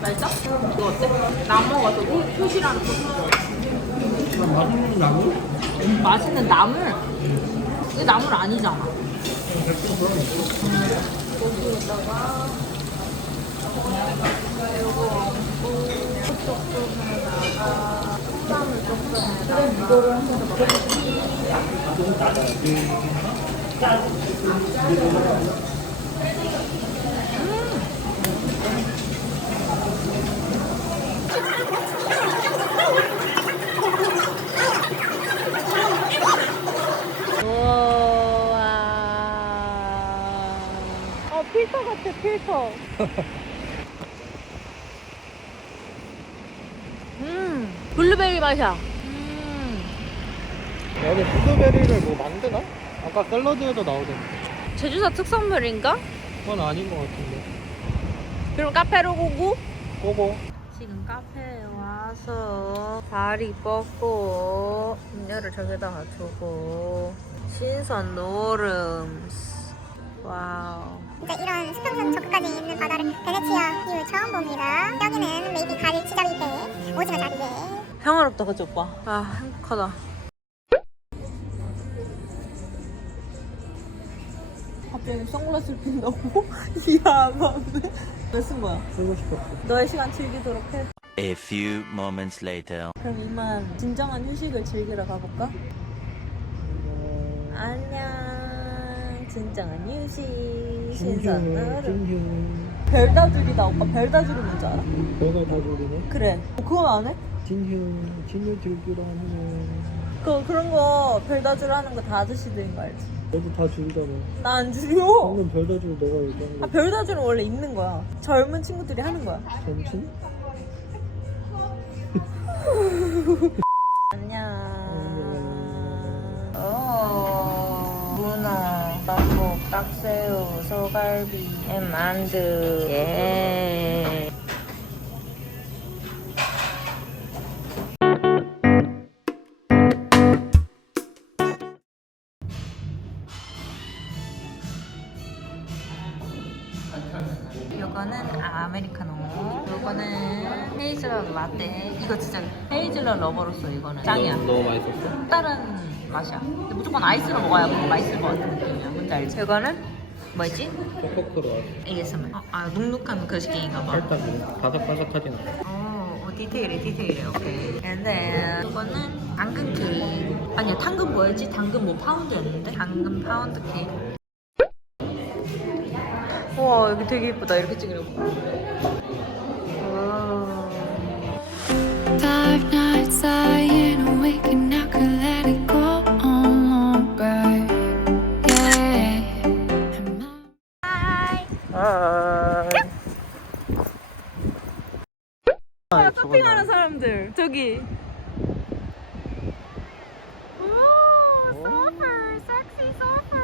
맛있어? 이거 어때? 나 안 먹어서 표시라는 거. 나무? 맛있는 나물? 이게 나물 아니잖아. 여기에다가 콩나물 조금에다가 우와. 필터 같아, 필터. 음, 블루베리 맛이야. 음, 여기 블루베리를 뭐 만드나? 아까 샐러드에도 나오던데 제주도 특산물인가? 그건 아닌 것 같은데 그럼 카페로 고고? 꼬고 지금 카페에 와서 다리 뻗고 음료를 저기다가 두고 신선 노름 와우 진짜 이런 수평선 저끝까지 있는 바다를 베네치아 이후 처음 봅니다. 여기는 메이비 가리치 자리 배, 오징어 자리배. 평화롭다 그치 오빠? 아 행복하다 갑자기 선글라스를 낀다고? 미안한데 왜쓴 거야? 쓰고 싶었어 너의 시간 즐기도록 해 A few moments later. 그럼 이만 진정한 휴식을 즐기러 가볼까? 안녕 진정한 휴식 신선 노름 진휴 별다줄이다 오빠. 별다줄이 뭔지 알아? 너가 다 조리네? 그래. 어, 그건 안 해? 진휴 진휴 하네 그, 그런 거 별다줄 하는 거 다 아저씨 들인 거 알지? 너도 다 줄이잖아. 나 안 줄여. 방금 별다줄 너가 얘기한 아, 거 별다줄은 원래 있는 거야. 젊은 친구들이 하는 거야. 전친? 딱새우 소갈비 만두 예 헤이즐넛 라떼. 이거 진짜 헤이즐넛 러버로서 이거는 짱이야. 너무 맛있었어? 다른 맛이야. 근데 무조건 아이스로 먹어야 뭔가 맛있을 것 같은 느낌이야 뭔지 알지? 이거는 뭐였지? 코코크로 ASMR 어, 아 눅눅한 그 식인가 봐. 살짝 이렇게 바삭바삭하진 않아. 어, 어, 디테일해 디테일해. 오케이. 근데 이거는 당근 케이크. 아니야 당근 뭐였지? 당근 뭐 파운드였는데? 당근 파운드 케이크. 우와 여기 되게 예쁘다. 이렇게 찍으려고 아, 서핑하는 사람들 저기. 오 서퍼 섹시 서퍼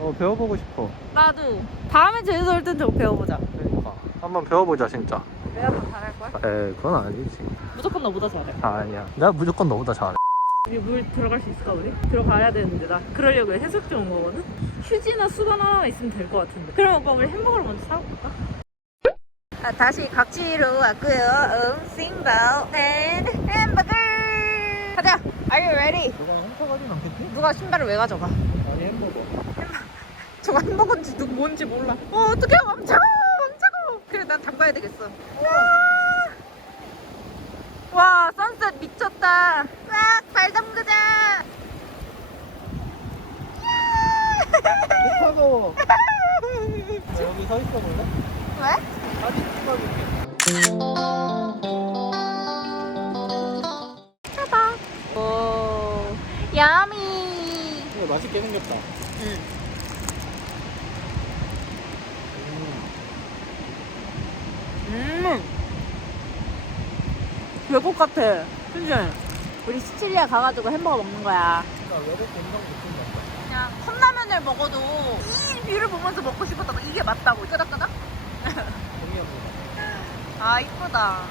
와어 배워보고 싶어. 나도. 다음에 제주도 올 땐 저거 배워보자. 그러니까. 한번 배워보자 진짜 내가 더 잘할 거야? 에이 그건 아니지 무조건 너보다 잘해 아니야 내가 무조건 너보다 잘해 우리 물 들어갈 수 있을까 우리? 들어가야 되는데 나 그러려고 해수욕장 온 거거든? 휴지나 수건 하나만 있으면 될 것 같은데 그럼 오빠 우리 햄버거를 먼저 사올까? 아, 다시 각지로 왔고요 음, 싱글 앤 햄버거 가자 Are you ready? 너가 훔쳐가진 않겠지? 누가 신발을 왜 가져가? 아니 햄버거 저거 햄버거인지 누 뭔지 몰라 어 어떡해 멈춰 난 담가야 되겠어. 와, 와 선셋 미쳤다. 와발 담그자. 못하고 여기 서 있어 볼래? 왜? 사진 찍어줄게. 봐봐. 오 야미. 이거 맛있게 생겼다. 응 음. 외국 같아. 그치? 우리 시칠리아 가가지고 햄버거 먹는 거야. 그러니까 외국 본성 느낌 같다. 그냥 컵라면을 먹어도 이 뷰를 보면서 먹고 싶었다고 이게 맞다고. 끄덕끄덕? 동의합니다. 아 이쁘다.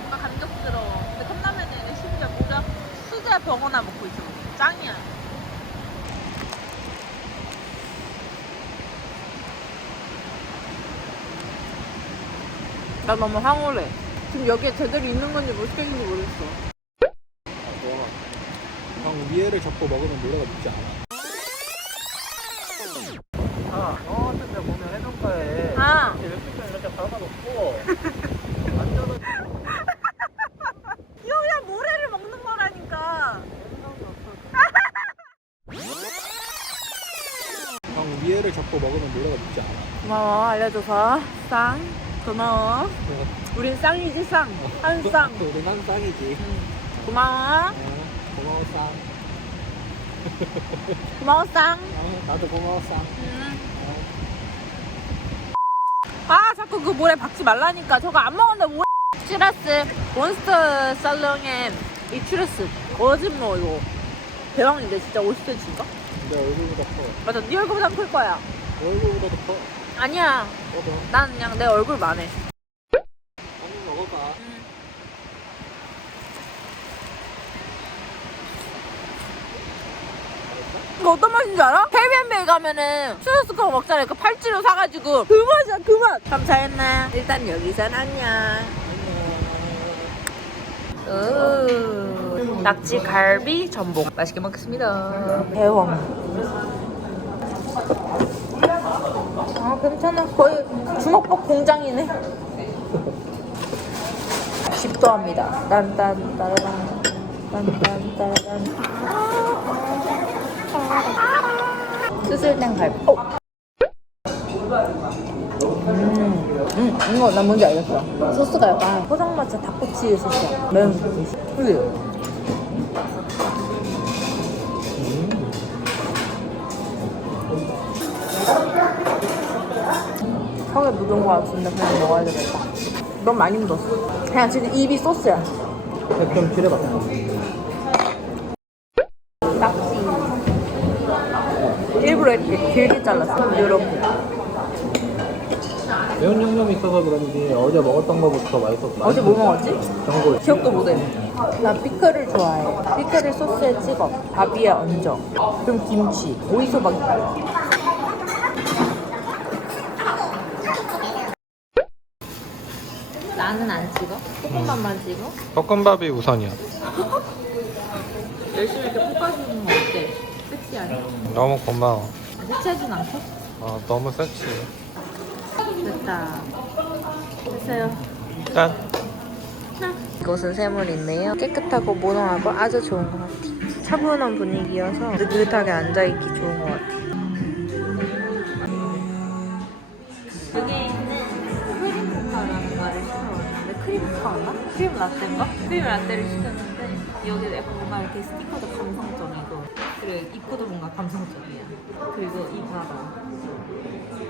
뭔가 감격스러워. 근데 컵라면은 심지어 모자 수제 버거나 먹고 있어. 짱이야. 나 너무 황홀해 지금 여기에 제대로 있는 건지 못 생긴지 모르겠어 아, 좋아. 형 위에를 잡고 먹으면 노래가 늦지 않아. 아, 어, 근데 보면 해변가에 아 이렇게 웹툰 이렇게 박아놓고 완전은 이거 그냥 모래를 먹는 거라니까 형 위에를 잡고 먹으면 노래가 늦지 않아. 고마워 알려줘서 쌍 고마워 우린 쌍이지 쌍 한 쌍 우리 난 쌍이지. 고마워 어, 고마워 쌍. 고마워 쌍 어, 나도 고마워 쌍. 아 자꾸 그 모래 박지 말라니까 저거 안 먹었는데 뭐 추러스 몬스터 살롱의 이 추러스 거짓말 이거 대왕인데 진짜 50cm인가? 내 얼굴보다 커. 맞아 네 얼굴보다 클 거야 내 얼굴보다도 커. 아니야. 꺼져. 난 그냥 내 얼굴만 해. 한번 먹어봐. 이거 어떤 맛인지 알아? 헤비앤베이 가면은 그거 먹잖아요 그 팔찌로 사가지고. 그 맛이야 그 맛! 잘했네. 일단 여기선 안녕. 오, 낙지 갈비 전복. 맛있게 먹겠습니다. 대왕 아 괜찮아. 거의 주먹밥 공장이네. 집도 합니다. 딴딴 따라란 딴딴 따라란 수술된 갈비 어. 음, 음, 이거 나 뭔지 알겠어. 소스가 약간 포장마차 닭꼬치 소스야. 매운 소스 그지? 턱에 묻은 거 같은데 그냥 먹어야 되겠다. 너무 많이 묻었어. 그냥 지금 입이 소스야. 좀 줄여봐. 낙지 일부러 이렇게 길게 잘랐어 이렇게. 매운 양념이 있어서 그런지 어제 먹었던 거부터 맛있었어. 어제 뭐 먹었지? 전골. 기억도 못해. 나 피클을 좋아해. 피클을 소스에 찍어. 밥 위에 얹어. 그럼 김치. 오이소박 나는 안 찍어? 조금만만 찍어? 볶음밥이 우선이야. 열심히 이렇게 볶아주는 거 어때? 섹시하네? 너무 고마워. 섹시하진 않고? 어, 너무 섹시해. 됐다 됐어요 짠. 이곳은 세물인데요. 깨끗하고 모던하고 아주 좋은 것 같아요. 차분한 분위기여서 느긋하게 앉아있기 좋은 것 같아요. 크림 라떼인가? 크림 라떼를 시켰는데 여기 약간 뭔가 이렇게 스티커도 감성적이고 그리고 입구도 뭔가 감성적이야. 그리고 이 바다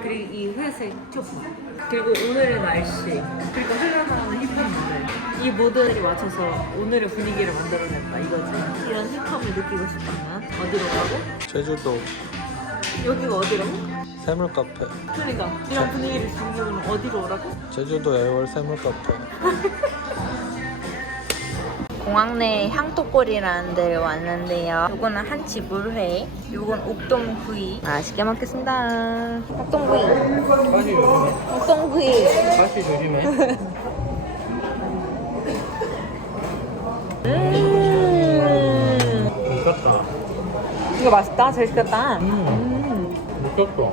그리고 이 회색 초코 그리고 오늘의 날씨 그리고 흘러나오는 힙합 노래 이 모든을 맞춰서 오늘의 분위기를 만들어냈다 이거지 이런 힙합을 느끼고 싶다면 어디로 가고? 제주도 여기가 어디라고? 새물 카페. 그러니까 이런 분위기를 즐기면 어디로 오라고? 제주도 애월 새물 카페. 공항 내 향토골이라는 데를 왔는데요. 요거는 한치 물회, 요건 옥동구이. 맛있게 먹겠습니다. 옥동구이, 조심해. 옥동구이. 가시 조심해. 음, 미쳤다. 이거 맛있다. 잘 시켰다. 음. 미쳤어.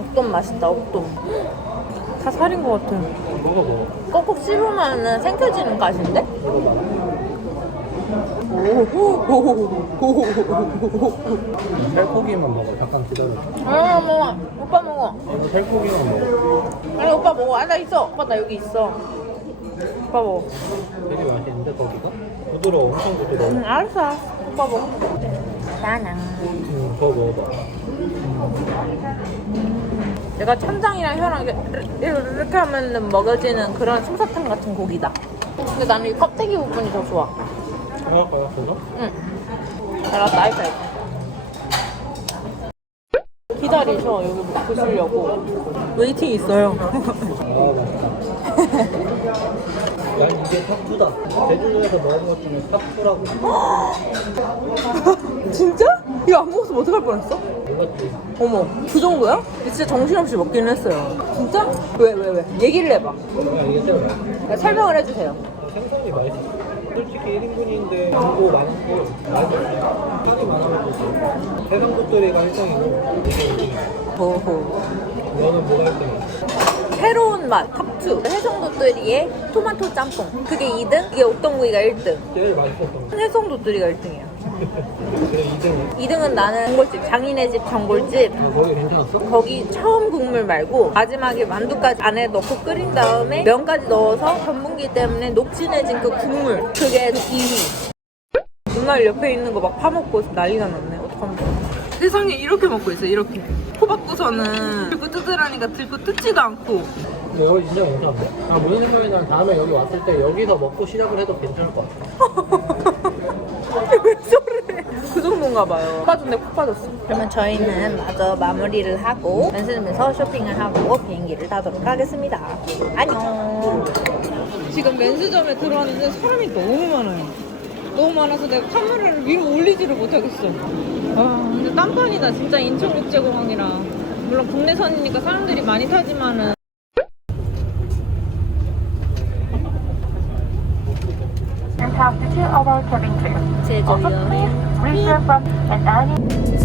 옥돔 맛있다. 옥돔. 다 살인 것 같아. 먹어 먹어. 꼭꼭 씹으면 생겨지는 가시인데? 살코기만 먹어. 잠깐 기다려. 아, 먹어. 오빠 먹어. 이거 살코기만 먹어. 아니, 오빠 먹어. 아, 나 있어. 오빠, 나 여기 있어. 오빠 먹어. 되게 맛있는데 거기가? 부드러워. 엄청 부드러워. 응, 알았어. 알았어. 오빠 먹어. 나나. 음, 더 먹어봐. 내가 천장이랑 혀랑 이렇게, 이렇게 하면 먹어지는 그런 솜사탕 같은 고기다. 근데 나는 이 껍데기 부분이 더 좋아. 뭐할까요 그거? 응. 알았다, 알았다. 기다리셔, 여기 뭐 보시려고. 웨이팅 있어요. 아난 이게 탑2다 제주도에서 먹은 것 중에 탑2라고 진짜? 이거 안 먹었으면 어떡할 뻔했어? 어머, 그 정도야? 진짜 정신없이 먹기는 했어요. 진짜? 왜, 왜, 왜? 얘기를 해봐. 그냥 이게 설명을 해주세요. 생선이 맛있어 솔직히 1인분인데 양도 많고 맛있어 향이 많아가지고 해산도토리가 1등이고 이게 2등이야 호호. 너는 뭐가 1등이야? 새로운 맛, 탑2. 해성도토리의 토마토 짬뽕. 그게 2등, 이게 옥동구이가 1등. 제일 맛있었던 거 해성도토리가 1등이야. 그래 2등이 2등은 나는 전골집, 장인의 집 전골집. 아 거기 괜찮았어? 거기 처음 국물 말고 마지막에 만두까지 안에 넣고 끓인 다음에 면까지 넣어서 전분기 때문에 녹진해진 그 국물. 그게 2위 정말 옆에 있는 거 막 파먹고 난리가 났네. 어떡하면 좋아. 세상에 이렇게 먹고 있어 이렇게. 호박부서는 들고 뜯으라니까 들고 뜯지도 않고. 근데 이거 진짜 괜찮은데? 아 무슨 생각이 나면 다음에 여기 왔을 때 여기서 먹고 시작을 해도 괜찮을 것 같아 왜 저래 그 정도인가 봐요. 푹 빠졌네 푹 빠졌어. 그러면 저희는 마저 마무리를 하고 맨스름에서 쇼핑을 하고 비행기를 타도록 하겠습니다. 안녕. 지금 맨스점에 들어왔는데 사람이 너무 많아요. 너무 많아서 내가 카메라를 위로 올리지를 못하겠어. 아 근데 딴판이다. 진짜 인천국제공항이라. 물론 국내선이니까 사람들이 많이 타지만은 Have passenger of our cabin crew. Also, please refrain from an any.